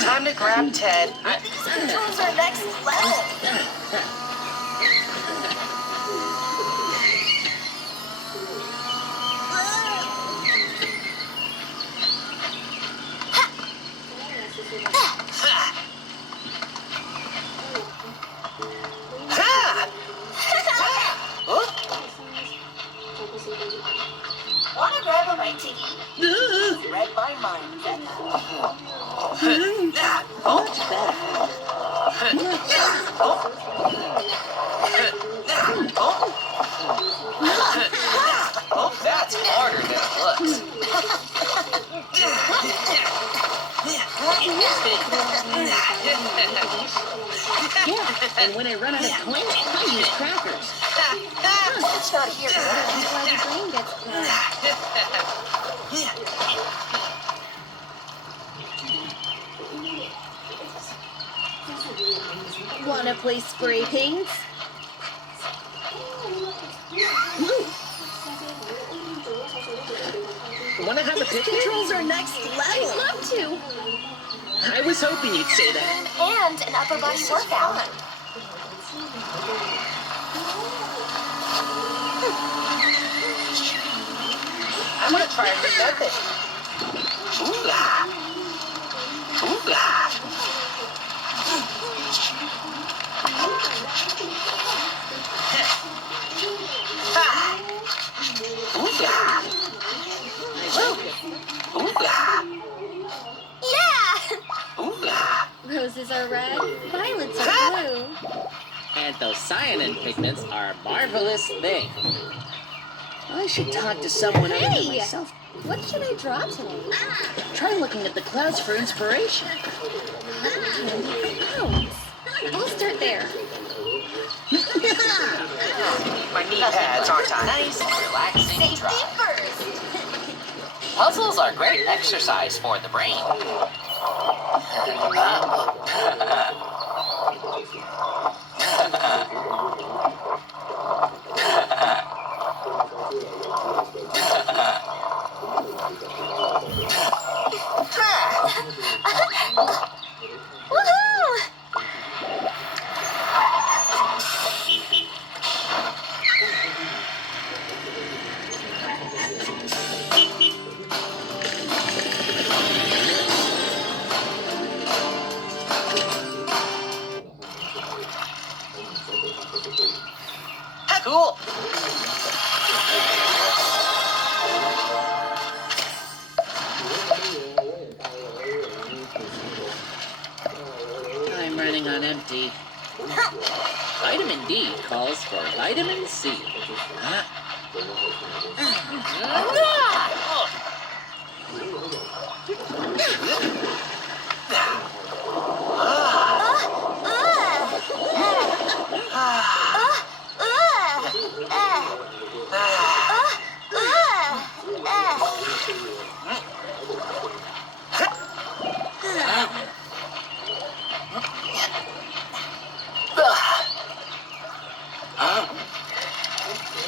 Time to grab Ted. These controls are next level. Wanna grab a bite to eat? Read my mind, Becca. Oh, that's harder than it looks. Yeah, and when I run out of coins, I use crackers. It's not here. Why the brain gets clogged. Wanna play spray paints? Wanna have a These picnic? controls are next level. I'd love to. I was hoping you'd say that. And an upper body workout. I'm gonna try a new method. Ooh-la. Ooh-la. Ooh-la. Ooh-la. Yeah! Ooh-la. Roses are red, violets are blue. Anthocyanin pigments are a marvelous thing. I should talk to someone other than Hey! myself. What should I draw today? Try looking at the clouds for inspiration. Clouds. We'll start there. My knee pads aren't I? Nice and relaxing Safety drive. first. Puzzles are great exercise for the brain. Woohoo! Cool. I'm running on empty. Vitamin D calls for vitamin C. Huh?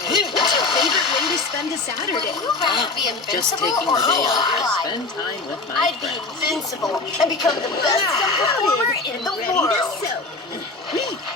What's your favorite way to spend a Saturday? Would you rather be Just invincible taking or the day off fly? to spend time with my I'd be friends. invincible and become the best performer in the Ready world. to sew.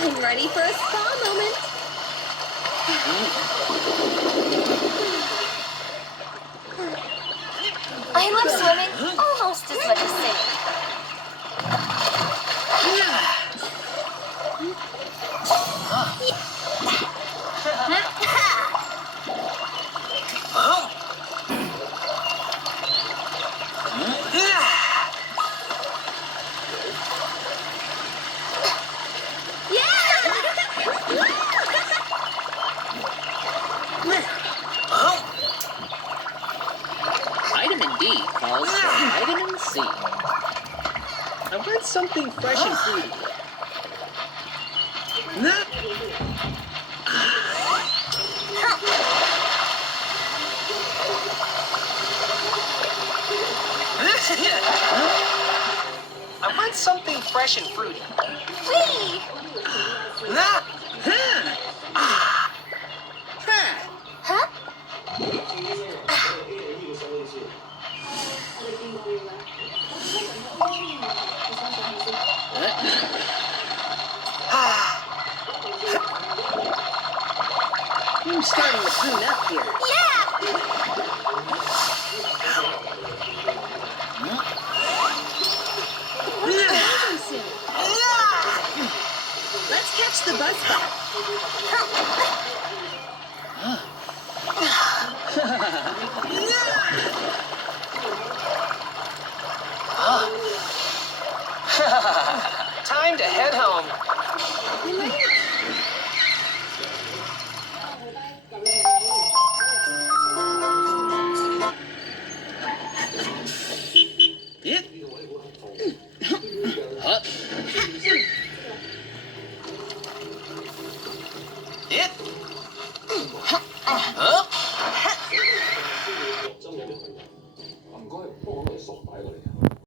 I'm ready for a spa moment. I love swimming almost as much as singing. Yeah! Fruity. I want something fresh and fruity. Whee! Ah, Ha! Huh? I'm starting to tune up here. Yeah! We're leaving soon. Let's catch the bus back. time to head home. It. Huh? It. Huh?